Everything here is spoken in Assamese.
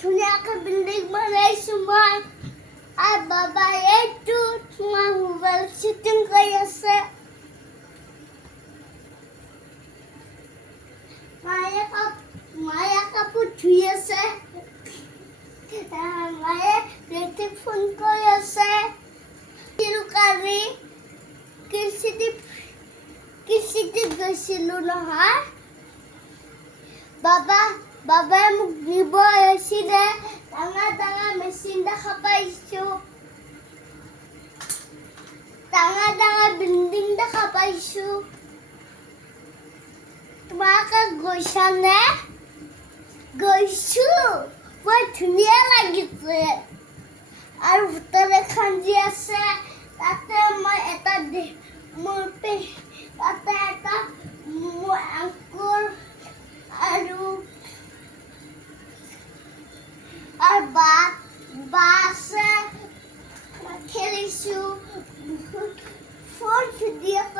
ধুনীয়াকৈ বিল্ডিং বনাইছোঁ মই আৰু বাবাই এইটো তোমাৰ মোবাইল শ্বুটিং কৰি আছে মায়ে কাপোৰ ধুই আছে মায়ে ৰেটিক ফোন কৰি আছে কালি কৃষিত গৈছিলোঁ নহয় বাবাই মোক দিব আহিছিলে ডাঙৰ মেচিন দেখা পাইছোঁ ডাঙৰ বিল্ডিং দেখা পাইছোঁ তোমালোকে গৈছানে গৈছোঁ বৰ ধুনীয়া লাগিছে আৰু হোটেল এখন যি আছে তাতে মই মোৰ আংকুল আৰু বা আছে খেলিছোঁ ফোন ভিডিঅ'